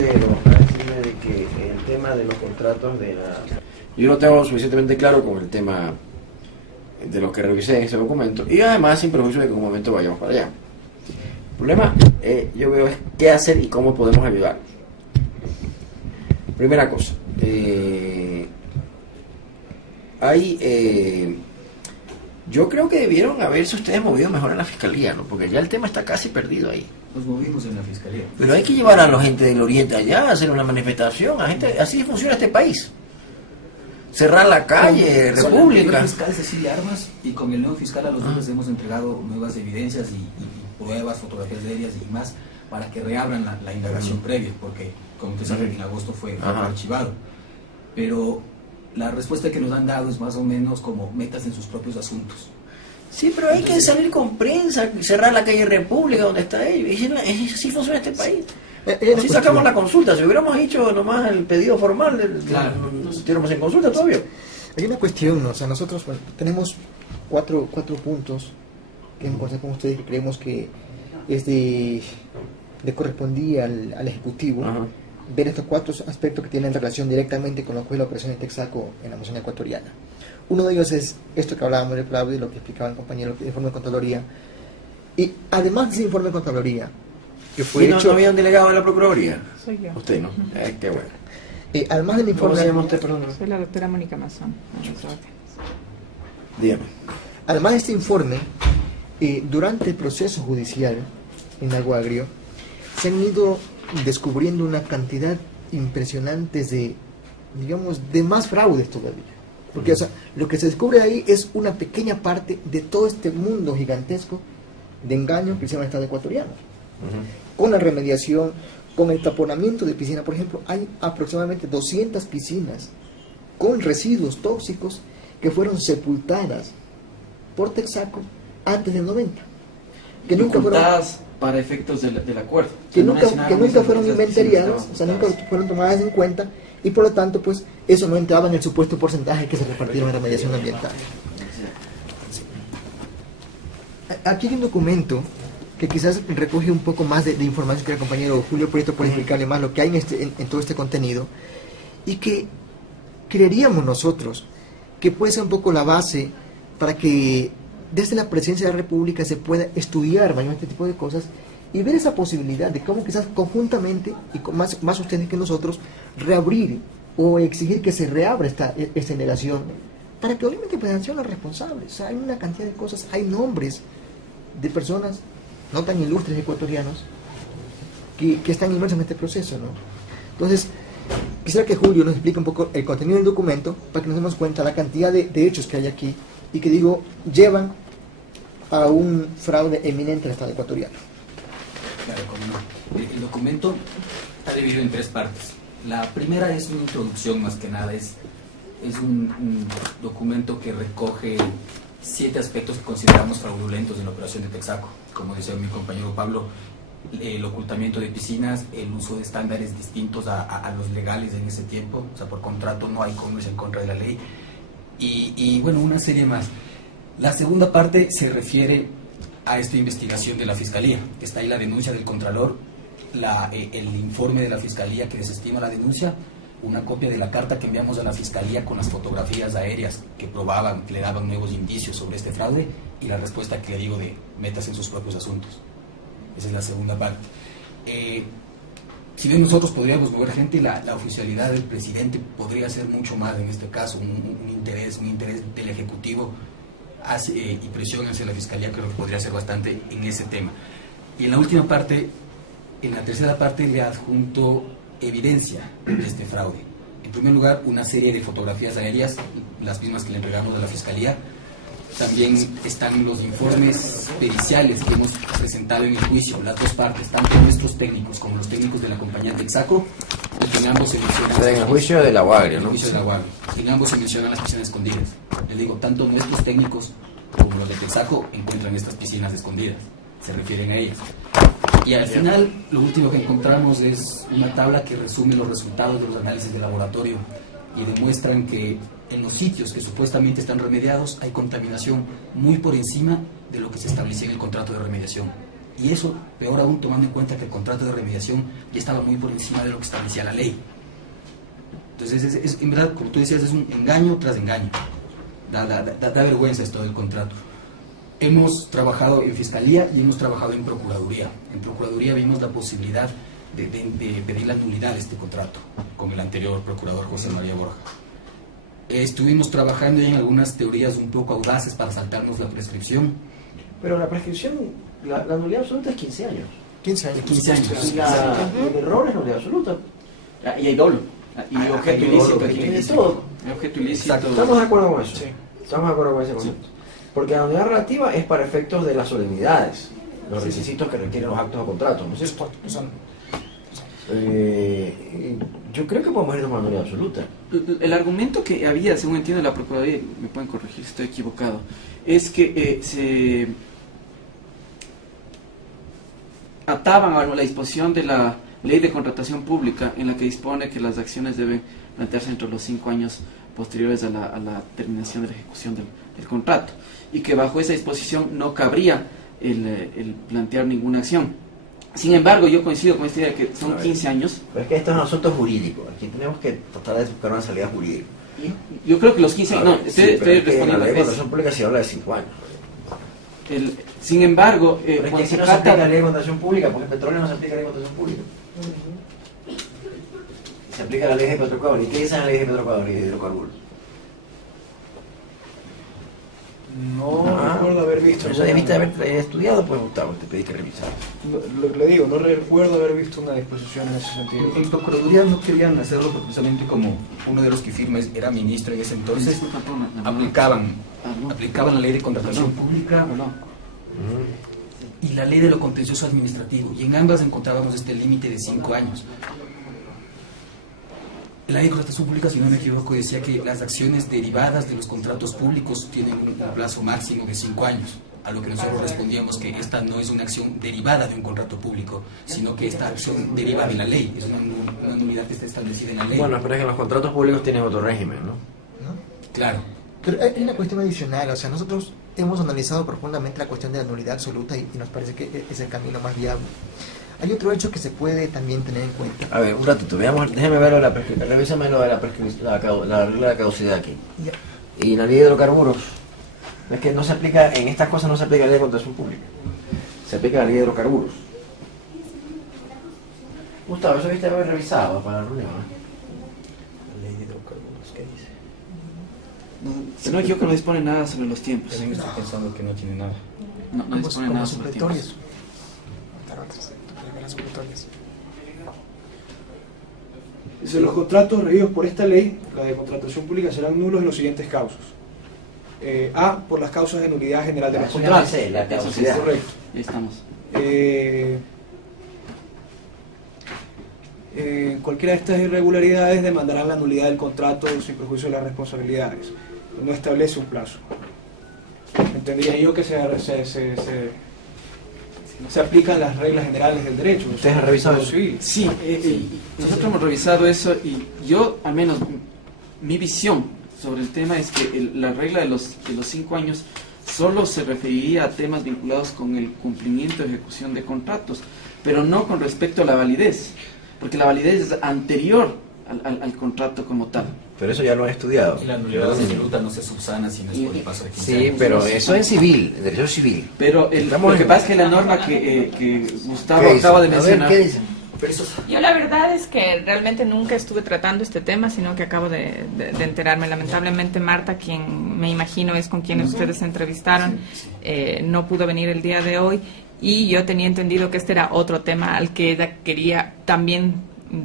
A decirme de que el tema de los contratos de la... Yo no tengo suficientemente claro con el tema de lo que revisé en ese documento, y además sin perjuicio de que en un momento vayamos para allá. El problema, yo veo, es qué hacer y cómo podemos ayudar. Primera cosa, yo creo que debieron haberse ustedes movido mejor en la fiscalía, ¿no? Porque ya el tema está casi perdido ahí. Nos movimos en la fiscalía. Pero hay que llevar a la gente del Oriente allá a hacer una manifestación. Así funciona este país. Cerrar la calle, república. El fiscal Cecilia Armas, y con el nuevo fiscal a los dos les hemos entregado nuevas evidencias y pruebas, fotografías aéreas y más, para que reabran la indagación previa, porque como usted sabe en agosto fue archivado. Pero la respuesta que nos han dado es más o menos como metas en sus propios asuntos. Sí, pero hay que salir con prensa, cerrar la calle República donde está ellos. Y así funciona este país. Así sacamos la consulta. Si hubiéramos hecho nomás el pedido formal, claro, no estuviéramos en consulta todavía. Hay una cuestión, ¿no? O sea, nosotros tenemos cuatro puntos que en consenso con ustedes que creemos que es le correspondía al Ejecutivo ver estos cuatro aspectos que tienen relación directamente con lo que fue la operación de Texaco en la Amazonía ecuatoriana. Uno de ellos es esto que hablábamos del fraude y lo que explicaba el compañero, el informe de Contraloría. Y además de ese informe de Contraloría, que fue ¿Y no, hecho... no había un delegado de la Procuraduría? Soy yo. Usted, ¿no? Qué bueno. Además del informe... ¿Cómo se llama usted, perdón? Soy la doctora Mónica Mazón. Dígame. Además de este informe, durante el proceso judicial en Aguagrio, se han ido descubriendo una cantidad impresionante de más fraudes todavía. Porque o sea, lo que se descubre ahí es una pequeña parte de todo este mundo gigantesco de engaños que se llama el Estado ecuatoriano. Con la remediación, con el taponamiento de piscinas, por ejemplo, hay aproximadamente 200 piscinas con residuos tóxicos que fueron sepultadas por Texaco antes del 90. Que nunca fueron, para efectos del acuerdo. que nunca fueron inventariadas, o sea, nunca fueron tomadas en cuenta, y por lo tanto, pues, eso no entraba en el supuesto porcentaje que se repartieron en la remediación ambiental. Aquí hay un documento que quizás recoge un poco más de información que el compañero Julio Prieto puede explicarle más lo que hay en todo este contenido, y que creeríamos nosotros que puede ser un poco la base para que desde la Presidencia de la República se pueda estudiar mayor este tipo de cosas y ver esa posibilidad de cómo quizás conjuntamente, y con más ustedes que nosotros, reabrir o exigir que se reabra esta indagación para que obviamente pues, sean los responsables. O sea, hay una cantidad de cosas, hay nombres de personas no tan ilustres ecuatorianos que están inmersos en este proceso, ¿no? Entonces, quisiera que Julio nos explique un poco el contenido del documento para que nos demos cuenta de la cantidad de hechos que hay aquí y que llevan a un fraude eminente al Estado ecuatoriano. Claro, como no. El documento está dividido en tres partes. La primera es una introducción, más que nada, es un documento que recoge 7 aspectos que consideramos fraudulentos en la operación de Texaco. Como decía mi compañero Pablo, el ocultamiento de piscinas, el uso de estándares distintos a los legales en ese tiempo, o sea, por contrato no hay comercio en contra de la ley, y bueno, una serie más. La segunda parte se refiere a esta investigación de la Fiscalía. Está ahí la denuncia del Contralor, el informe de la Fiscalía que desestima la denuncia, una copia de la carta que enviamos a la Fiscalía con las fotografías aéreas que probaban, que le daban nuevos indicios sobre este fraude, y la respuesta que le digo de metas en sus propios asuntos. Esa es la segunda parte. Si bien nosotros podríamos mover gente, la oficialidad del presidente podría hacer mucho más en este caso, un interés del Ejecutivo y presión hacia la Fiscalía, creo que podría ser bastante en ese tema. Y en la última parte, en la tercera parte, le adjunto evidencia de este fraude. En primer lugar, una serie de fotografías aéreas, las mismas que le entregamos a la Fiscalía. También están los informes periciales que hemos presentado en el juicio, las dos partes, tanto nuestros técnicos como los técnicos de la compañía Texaco, y en ambos se mencionan... En el juicio de la Aguagrio, ¿no? En el juicio de la Aguagrio. En ambos se mencionan las piscinas escondidas. Les digo, tanto nuestros técnicos como los de Texaco encuentran estas piscinas escondidas, se refieren a ellas. Y al final, lo último que encontramos es una tabla que resume los resultados de los análisis de laboratorio y demuestran que en los sitios que supuestamente están remediados hay contaminación muy por encima de lo que se establecía en el contrato de remediación. Y eso, peor aún, tomando en cuenta que el contrato de remediación ya estaba muy por encima de lo que establecía la ley. Entonces, en verdad, como tú decías, es un engaño tras engaño. Da vergüenza esto del contrato. Hemos trabajado en Fiscalía y hemos trabajado en Procuraduría. En Procuraduría vimos la posibilidad de pedir la nulidad de este contrato con el anterior procurador José María Borja. Estuvimos trabajando en algunas teorías un poco audaces para saltarnos la prescripción. Pero la prescripción, la nulidad absoluta es 15 años. 15 años. 15 años. Y el error es nulidad absoluta. Y hay dolo. Y objeto ilícito. Tiene todo. El objeto ilícito. Estamos de acuerdo con eso. Sí. Estamos de acuerdo con ese concepto. Porque la nulidad relativa es para efectos de las solemnidades, los requisitos que requieren los actos o contratos, ¿no es cierto? Yo creo que podemos irnos con la nulidad absoluta. El argumento que había, según entiendo la Procuraduría, me pueden corregir si estoy equivocado, es que se ataban a la disposición de la Ley de Contratación Pública, en la que dispone que las acciones deben plantearse entre los 5 años posteriores a la terminación de la ejecución del contrato, y que bajo esa disposición no cabría el plantear ninguna acción. Sin embargo, yo coincido con esta idea de que son 15 años. Pero es que esto es un asunto jurídico, aquí tenemos que tratar de buscar una salida jurídica. Yo creo que los 15 años, no, estoy respondiendo la a ley de eso. contratación pública se habla de 5 años. Sin embargo, Pero es que cuando aquí se no se aplica trata... la ley de contratación pública, porque el petróleo no se aplica la ley de contratación pública. Se aplica la ley de Petroecuador. ¿Y qué dice la ley de Petroecuador y de hidrocarburos? No recuerdo haber visto. Eso debiste haber estudiado, pues Gustavo, te pedí que revisara. Lo que le digo, no recuerdo haber visto una disposición en ese sentido. En Procuraduría no querían hacerlo precisamente como uno de los que firma era ministro en ese entonces. Disculpa, no. Aplicaban la ley de contratación pública No. y la ley de lo contencioso administrativo, y en ambas encontrábamos este límite de 5 años. La ley de contratación pública, si no me equivoco, decía que las acciones derivadas de los contratos públicos tienen un plazo máximo de 5 años, a lo que nosotros respondíamos que esta no es una acción derivada de un contrato público, sino que esta acción deriva de la ley, es una nulidad que está establecida en la ley. Bueno, pero es que los contratos públicos tienen otro régimen, ¿no? Claro. Pero hay una cuestión adicional, o sea, nosotros hemos analizado profundamente la cuestión de la nulidad absoluta y nos parece que es el camino más viable. Hay otro hecho que se puede también tener en cuenta. A ver, un ratito, veamos, déjeme ver revísame lo de la regla de caducidad aquí. Ya. Y la ley de hidrocarburos, es que no se aplica, en estas cosas no se aplica la ley de contratación pública, se aplica la ley de hidrocarburos. Gustavo, eso viste haber revisado para la reunión, ¿eh? La ley de hidrocarburos, ¿qué dice? Si no me equivoco, no dispone nada sobre los tiempos. También estoy pensando que no tiene nada. No dispone nada sobre los tiempos. Dice, los contratos regidos por esta ley, la de contratación pública, serán nulos en los siguientes causas. A, por las causas de nulidad general de los Eso ya lo contratos. sé, la Eso sí, caducidad. Correcto. Ahí estamos. Cualquiera de estas irregularidades demandarán la nulidad del contrato sin perjuicio de las responsabilidades. No establece un plazo. Entendería yo que se aplican las reglas generales del derecho. ¿Ustedes han revisado eso? Sí. Sí, nosotros hemos revisado eso y yo, al menos, mi visión sobre el tema es que la regla de los 5 años solo se referiría a temas vinculados con el cumplimiento y ejecución de contratos, pero no con respecto a la validez, porque la validez es anterior al contrato como tal. Pero eso ya lo han estudiado. Y la nulidad absoluta no se subsana si no es por el paso de 15 Sí, años. pero eso en civil, en derecho civil. Pero lo que pasa es que la norma que Gustavo ¿Qué acaba de dicen? A mencionar... ver, ¿qué dicen? Yo la verdad es que realmente nunca estuve tratando este tema, sino que acabo de enterarme. Lamentablemente Marta, quien me imagino es con quienes ustedes se entrevistaron, no pudo venir el día de hoy, y yo tenía entendido que este era otro tema al que ella quería también,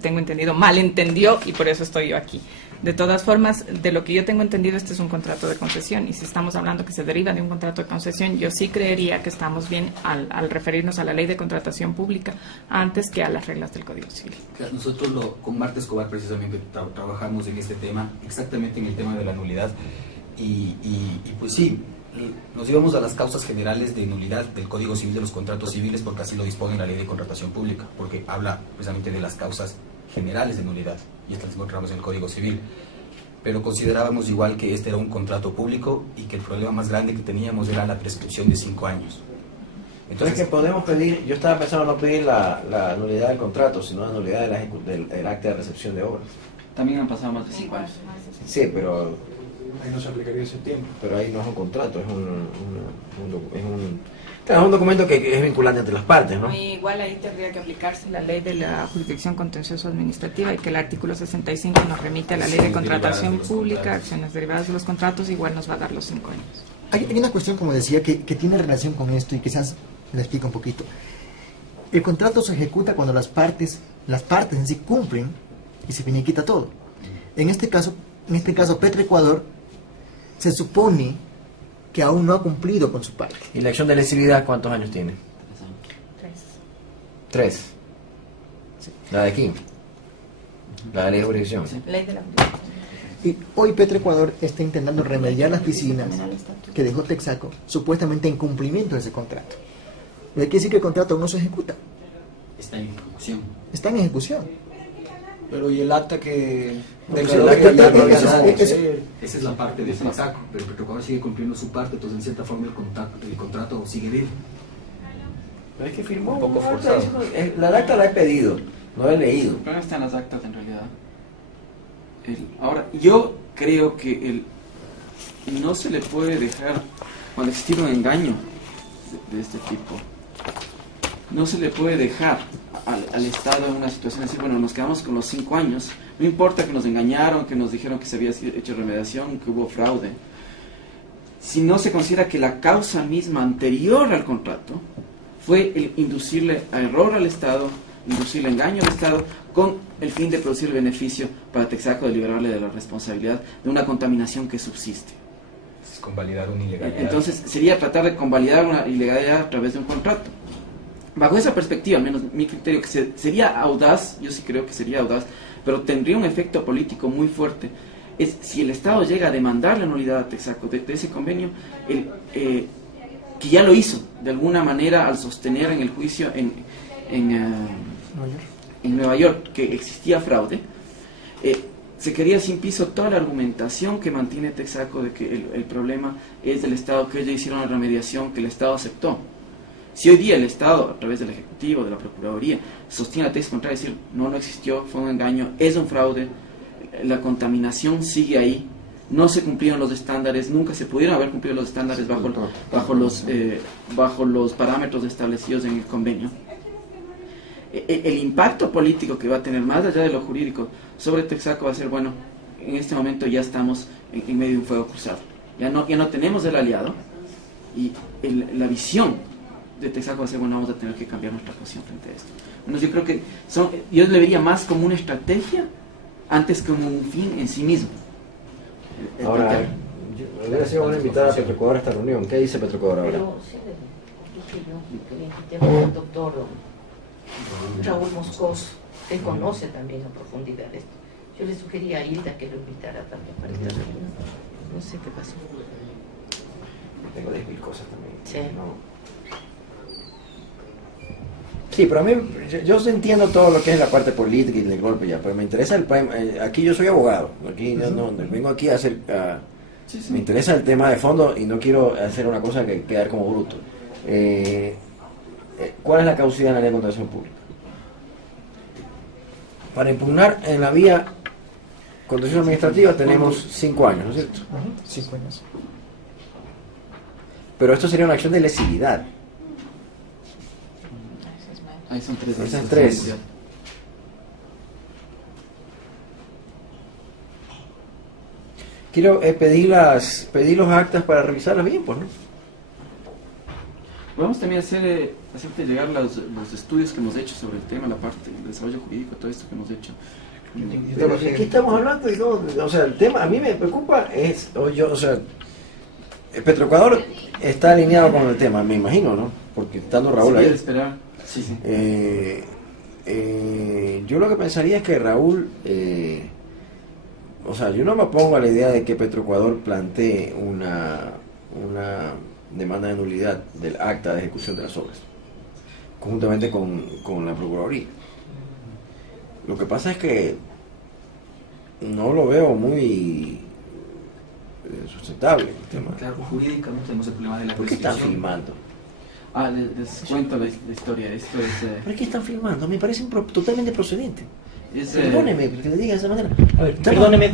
tengo entendido, malentendió, y por eso estoy yo aquí. De todas formas, de lo que yo tengo entendido, este es un contrato de concesión, y si estamos hablando que se deriva de un contrato de concesión, yo sí creería que estamos bien al referirnos a la ley de contratación pública antes que a las reglas del Código Civil. Nosotros con Marta Escobar precisamente trabajamos en este tema, exactamente en el tema de la nulidad, y pues sí, nos íbamos a las causas generales de nulidad del Código Civil de los contratos civiles, porque así lo dispone la ley de contratación pública, porque habla precisamente de las causas generales de nulidad, y estas las encontramos en el Código Civil. Pero considerábamos igual que este era un contrato público y que el problema más grande que teníamos era la prescripción de 5 años. Entonces, ¿qué podemos pedir? Yo estaba pensando no pedir la nulidad del contrato, sino la nulidad de del acta de recepción de obras. También han pasado más de 5 años. Sí, pero Ahí no se aplicaría ese tiempo. ahí no es un contrato, es claro, es un documento que es vinculante entre las partes, ¿no? Y igual ahí tendría que aplicarse la ley de la jurisdicción contencioso administrativa y que el artículo 65 nos remite a la ley de contratación pública, acciones derivadas de los contratos, igual nos va a dar los 5 años. Hay una cuestión, como decía, que tiene relación con esto y quizás le explico un poquito. El contrato se ejecuta cuando las partes en sí cumplen y se finiquita todo. En este caso Petroecuador se supone que aún no ha cumplido con su parte. ¿Y la acción de lesividad cuántos años tiene? 3. La de aquí. La de ley de jurisdicción. Ley de la jurisdicción. Y hoy Petroecuador está intentando remediar las piscinas que dejó Texaco, supuestamente en cumplimiento de ese contrato. Pero hay que decir que el contrato aún no se ejecuta. Está en ejecución. Está en ejecución. Pero ¿y el acta que Pues declaró el acta que ya no había eso- nada que eso- hacer? Esa es la parte de Texaco, pero Petroecuador sigue cumpliendo su parte, entonces en cierta forma el contrato sigue de él. Pero es que firmó Un poco un acta forzado. diciendo- la acta la he pedido, no he leído. Pero no están las actas en realidad. Ahora, yo creo que no se le puede dejar, cuando existe un engaño de este tipo, no se le puede dejar al Estado en una situación así, bueno, nos quedamos con los 5 años, no importa que nos engañaron, que nos dijeron que se había hecho remediación, que hubo fraude, si no se considera que la causa misma anterior al contrato fue el inducirle a error al Estado, inducirle engaño al Estado, con el fin de producir el beneficio para Texaco de liberarle de la responsabilidad de una contaminación que subsiste. Es convalidar una ilegalidad. Entonces sería tratar de convalidar una ilegalidad a través de un contrato. Bajo esa perspectiva, al menos mi criterio, que sería audaz, yo sí creo que sería audaz, pero tendría un efecto político muy fuerte, es si el Estado llega a demandar la nulidad a Texaco de ese convenio, que ya lo hizo de alguna manera al sostener en el juicio en Nueva York que existía fraude, se quería sin piso toda la argumentación que mantiene Texaco de que el problema es del Estado, que ellos hicieron la remediación que el Estado aceptó. Si hoy día el Estado, a través del Ejecutivo, de la Procuraduría, sostiene la tesis contraria, es decir, no existió, fue un engaño, es un fraude, la contaminación sigue ahí, no se cumplieron los estándares, nunca se pudieron haber cumplido los estándares bajo los parámetros establecidos en el convenio. El impacto político que va a tener más allá de lo jurídico sobre Texaco va a ser, bueno, en este momento ya estamos en medio de un fuego cruzado, ya no tenemos el aliado, y la visión de Texaco va a ser, bueno, vamos a tener que cambiar nuestra posición frente a esto. Bueno, yo creo que yo le vería más como una estrategia antes que como un fin en sí mismo. Ahora, hubiera sido bueno invitar a Petroecuador a esta reunión. ¿Qué dice Petroecuador ahora? Pero sí, dije yo que invitemos al doctor Raúl Moscoso, que conoce también a profundidad esto. Yo le sugería a Hilda que lo invitara también para esta reunión. No sé qué pasó. Tengo 10.000 cosas también. Sí. No. Sí, pero a mí, yo entiendo todo lo que es la parte política y del golpe ya, pero me interesa aquí yo soy abogado, aquí yo no vengo aquí a hacer, me interesa el tema de fondo y no quiero hacer una cosa que quedar como bruto. ¿Cuál es la causalidad en la ley de contratación pública? Para impugnar en la vía contratación administrativa tenemos 5 años, ¿no es cierto? 5 años. Pero esto sería una acción de lesividad. Ahí son 3 Esas 3. Quiero pedir los actas para revisarlas bien, pues, ¿no? Podemos también hacerte llegar los estudios que hemos hecho sobre el tema, la parte del desarrollo jurídico, todo esto que hemos hecho. Pero ¿de qué estamos hablando? Y no, o sea, el tema a mí me preocupa es, Petroecuador está alineado con el tema, me imagino, ¿no? Porque estando Raúl Se puede ahí. esperar. Sí, sí. Yo lo que pensaría es que Raúl, yo no me opongo a la idea de que Petroecuador plantee una demanda de nulidad del acta de ejecución de las obras, conjuntamente con la Procuraduría. Lo que pasa es que no lo veo muy sustentable el tema. Claro, jurídicamente tenemos el problema de la ¿Por qué están prescripción. filmando? Les cuento la historia. Esto es... ¿Por qué están filmando? Me parece totalmente procedente. es Perdóneme que le diga de esa manera. A ver, perdóneme,